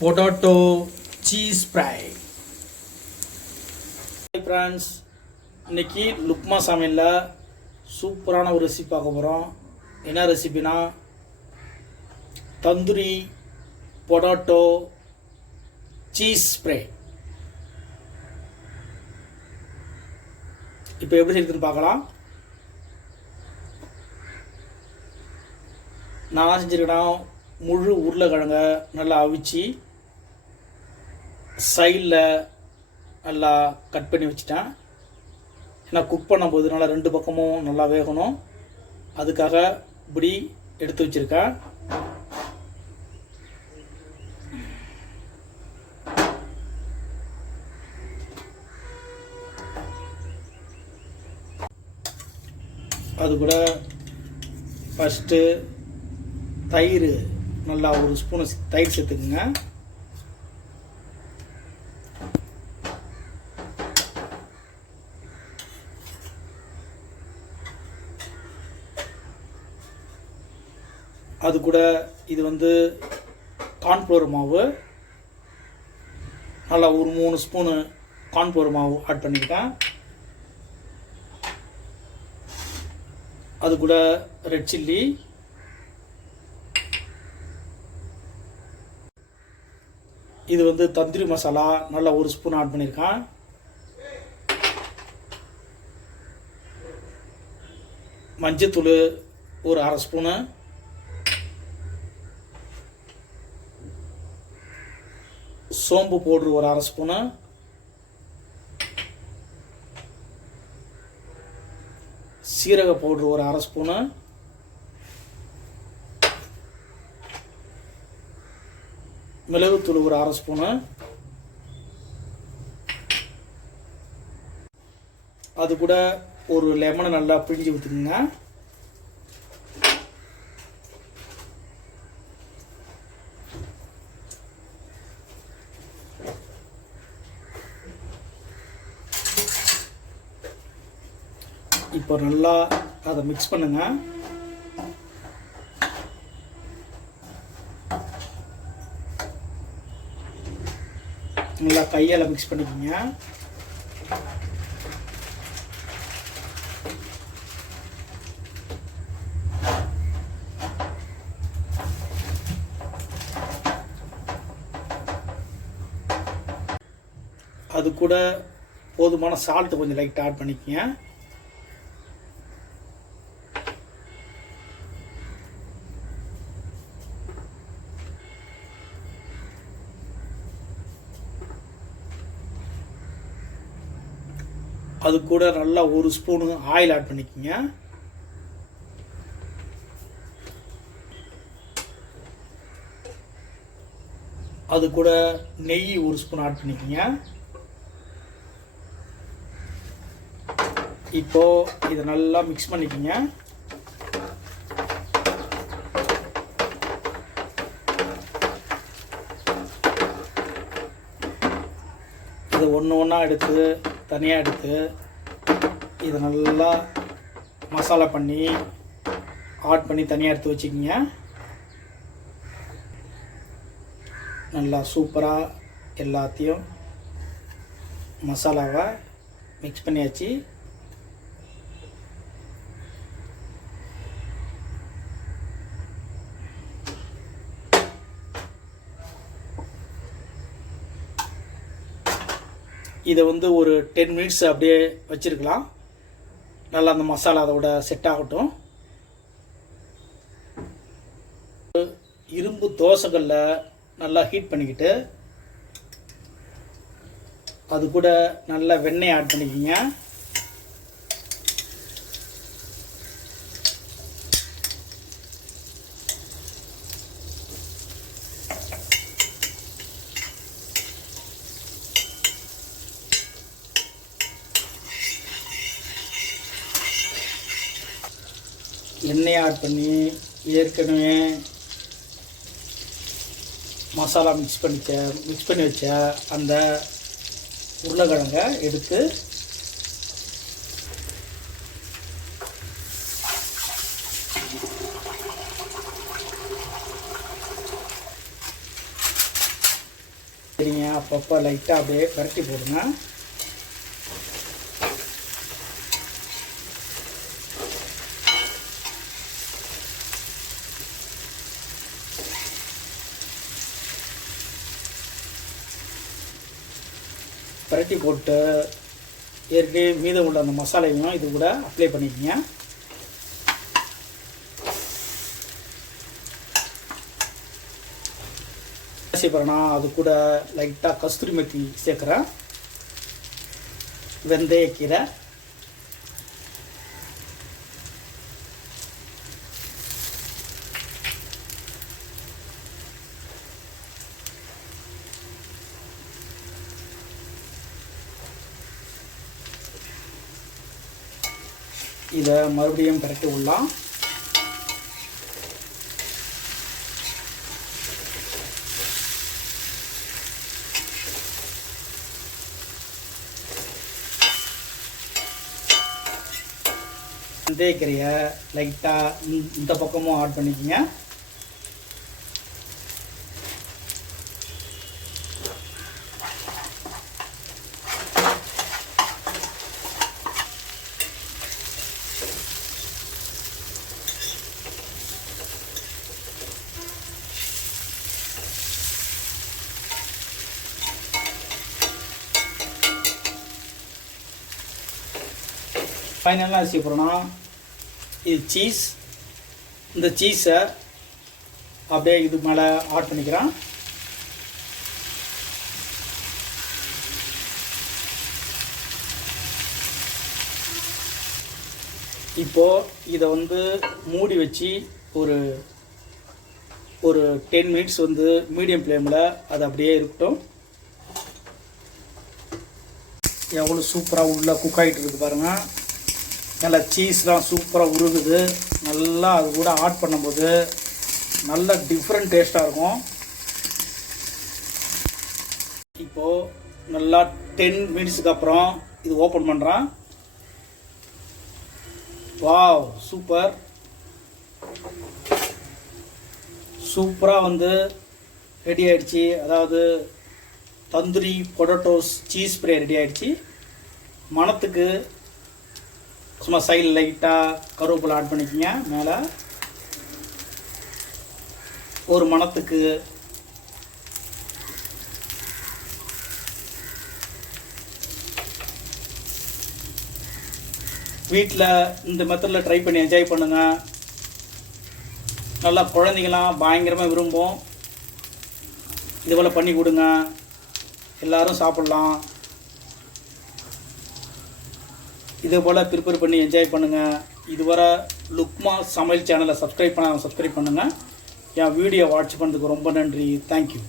Potato Cheese Fry. Hi friends, இன்னைக்கு லுக்மா சமையலில் சூப்பரான ஒரு ரெசிபி பார்க்க போகிறோம். என்ன ரெசிபினா தந்தூரி பொட்டாட்டோ சீஸ் ஃப்ரை. இப்போ எப்படி செய்யுதுன்னு பார்க்கலாம். நான் செஞ்சுருக்கேன், முழு உருளைக்கிழங்க நல்லா அவிச்சு சைடில் நல்லா கட் பண்ணி வச்சுட்டேன். ஏன்னா குக் பண்ணும்போது நல்லா ரெண்டு பக்கமும் நல்லா வேகணும், அதுக்காக இப்படி எடுத்து வச்சுருக்கேன். அது கூட ஃபஸ்ட்டு தயிர், நல்லா ஒரு ஸ்பூனு தயிர் சேர்த்துக்குங்க. அது கூட இது கார்ன்ஃப்ளவர் மாவு, நல்லா ஒரு 3 ஸ்பூனு கார்ன்ஃப்ளவர் மாவு ஆட் பண்ணிக்கிட்டேன். அது கூட ரெட் சில்லி, இது தந்தூரி மசாலா நல்லா ஒரு ஸ்பூன் ஆட் பண்ணியிருக்கேன். மஞ்சத்தூள் ஒரு அரை ஸ்பூனு, சோம்பு பவுட்ரு ஒரு அரை ஸ்பூனு, சீரக பவுட்ரு ஒரு அரை ஸ்பூனு, மிளகுத்தூள் ஒரு அரை ஸ்பூனு, அது கூட ஒரு லெமனை நல்லா பிழிஞ்சு ஊற்றிக்கோங்க. இப்போ நல்லா அதை மிக்ஸ் பண்ணுங்க. நல்லா கையால் மிக்ஸ் பண்ணிக்கோங்க. அது கூட போதுமான சால்ட் கொஞ்சம் லைட்டாக ஆட் பண்ணிக்கோங்க. அது கூட நல்லா ஒரு ஸ்பூனு ஆயில் ஆட் பண்ணிக்கோங்க. அது கூட நெய் ஒரு ஸ்பூன் ஆட் பண்ணிக்கோங்க. இப்போ இதை நல்லா மிக்ஸ் பண்ணிக்கோங்க. இதை ஒன்றா எடுத்து தனியாக எடுத்து இதை நல்லா மசாலா பண்ணி ஆட் பண்ணி தனியாக எடுத்து வச்சுக்கிங்க. நல்லா சூப்பராக எல்லாத்தையும் மசாலாவை மிக்ஸ் பண்ணியாச்சு. இதை ஒரு 10 மினிட்ஸ் அப்படியே வச்சுருக்கலாம். நல்லா அந்த மசாலா அதோட செட் ஆகட்டும். இரும்பு தோசைகளில் நல்லா ஹீட் பண்ணிக்கிட்டு அது கூட நல்லா வெண்ணெய் ஆட் பண்ணிக்கிங்க. எண்ணெய் ஆட் பண்ணி ஏற்கனவே மசாலா மிக்ஸ் பண்ணி வச்ச அந்த உருளைக்கிழங்கை எடுத்து அப்பப்போ லைட்டாக அப்படியே பரட்டி போடுங்க. பரட்டி போட்டு ஏற்கனவே மீதம் உள்ள அந்த மசாலையும் இது கூட அப்ளை பண்ணிக்கங்க. நான் அது கூட லைட்டாக கஸ்தூரி மெத்தி சேர்க்குறேன், வெந்தயக்கீரை, இதை மறுபடியும் பரட்டி விடலாம். வெந்தயக்கீரையை லைட்டாக இந்த பக்கமும் ஆட் பண்ணிக்கோங்க. ஃபைனலாக அரிசி போகிறோன்னா இது சீஸ், இந்த சீஸை அப்படியே இது மேலே ஆட் பண்ணிக்கிறேன். இப்போது இதை வந்து மூடி வச்சு ஒரு 10 மினிட்ஸ் வந்து மீடியம் ஃப்ளேமில் அது அப்படியே இருக்கட்டும். எவ்வளோ சூப்பராக உள்ளே குக் ஆகிட்டு இருக்குது பாருங்கள். நல்லா சீஸ்லாம் சூப்பராக உருகுது. நல்லா அது கூட ஆட் பண்ணும்போது நல்ல டிஃப்ரெண்ட் டேஸ்ட்டாக இருக்கும். இப்போது நல்லா 10 மினிட்ஸுக்கு அப்புறம் இது ஓப்பன் பண்ணுறேன். வாவ், சூப்பராக வந்து ரெடி ஆகிடுச்சு. அதாவது tandoori potatoes cheese fry ready ஆகிடுச்சு. மணத்துக்கு சும்மா சைடில் லைட்டாக கருவேப்பிலை ஆட் பண்ணிக்கோங்க. மேலே ஒரு மணத்துக்கு வீட்டில் இந்த மெத்தடில் ட்ரை பண்ணி என்ஜாய் பண்ணுங்கள். நல்லா குழந்தைங்களாம் பயங்கரமாக விரும்பும். இது போல் பண்ணி கொடுங்க, எல்லோரும் சாப்பிட்லாம். இதே போல் ப்ரிப்பேர் பண்ணி என்ஜாய் பண்ணுங்கள். இதுவரை லுக்மா சமையல் சேனலை சப்ஸ்கிரைப் பண்ணுங்கள். என் வீடியோ வாட்ச் பண்ணதுக்கு ரொம்ப நன்றி. தேங்க்யூ.